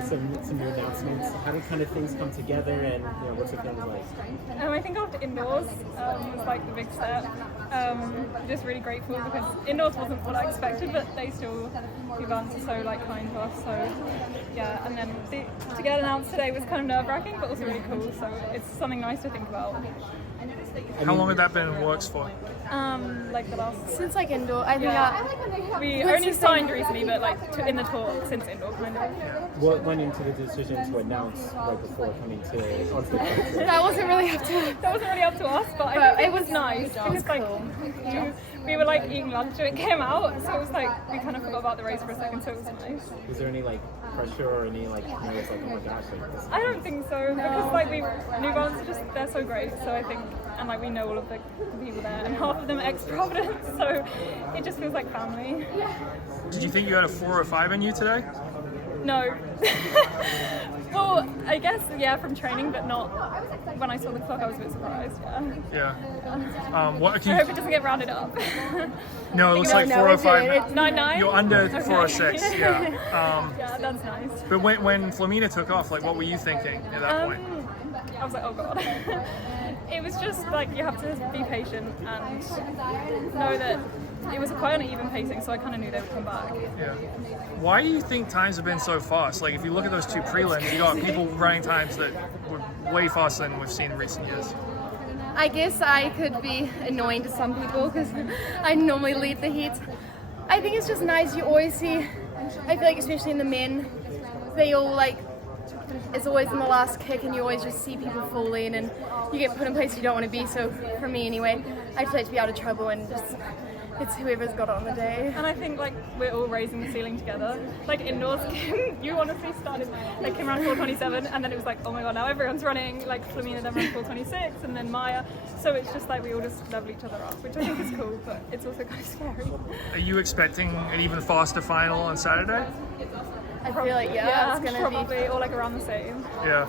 some new announcements. How do kind of things come together, and what's it feeling like? I think after indoors was like the big step. Just really grateful because indoors wasn't what I expected, but they still, the events are so like kind to us. So yeah, and then to get announced today was kind of nerve-wracking, but also really cool. So it's something nice to think about. How long had that been in works for? Like the last since like indoor. I think we only signed recently, but like in the talk since indoor kind of. What went into the decision to announce right before coming to onto the court? that wasn't really up to us, but I think it was nice because like we were like eating lunch and it came out, so it was like we kind of forgot about the race for a second, so it was nice. Is there any like pressure or any like nerves like, oh my gosh, like this? I don't think so because like New Balance are just, they're so great, so I think, and like we know all of the people there and half of them are ex-Providence, so it just feels like family. Did you think you had a 4:05 in you today? No. Well, I guess, yeah, from training, but not when I saw the clock. I was a bit surprised, Yeah. What can I you... hope it doesn't get rounded up. No, it looks like 4:05. 9-9? You're under Okay. 4:06, yeah. Yeah, that's nice. But when Flamina took off, like, what were you thinking at that point? I was like, oh god. It was just like you have to be patient and know that it was quite uneven pacing, so I kind of knew they would come back. Yeah. Why do you think times have been so fast? Like, if you look at those two prelims, you got people running times that were way faster than we've seen in recent years. I guess I could be annoying to some people because I normally lead the heats. I think it's just nice. You always see, I feel like especially in the men, they all like, it's always in the last kick and you always just see people falling and you get put in places you don't want to be. So for me anyway, I just like to be out of trouble and just, it's whoever's got it on the day. And I think like we're all raising the ceiling together. Like indoors, you honestly started, like came around 4:27 and then it was like, oh my god, now everyone's running, like Flamina then ran 4:26 and then Maya. So it's just like we all just level each other up, which I think is cool, but it's also kind of scary. Are you expecting an even faster final on Saturday? I feel like, yeah, it's going to probably all like around the same. Yeah.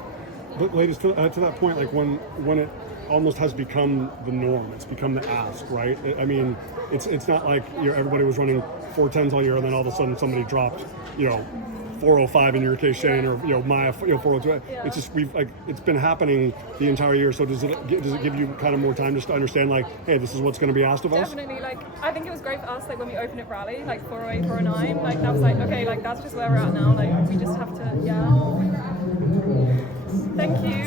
But ladies, to that point, like when it almost has become the norm, it's become the ask, right? I mean, it's not like everybody was running 4:10s all year and then all of a sudden somebody dropped, 4:05 in your case, Shannon, or Maya, 4:02. Yeah. It's just it's been happening the entire year. So does it give you kind of more time just to understand, like, hey, this is what's going to be asked of us? Definitely. Like I think it was great for us, like when we opened at Rally, like 4:08, 4:09. Like that was like, okay, like that's just where we're at now. Like we just have to, yeah. Thank you.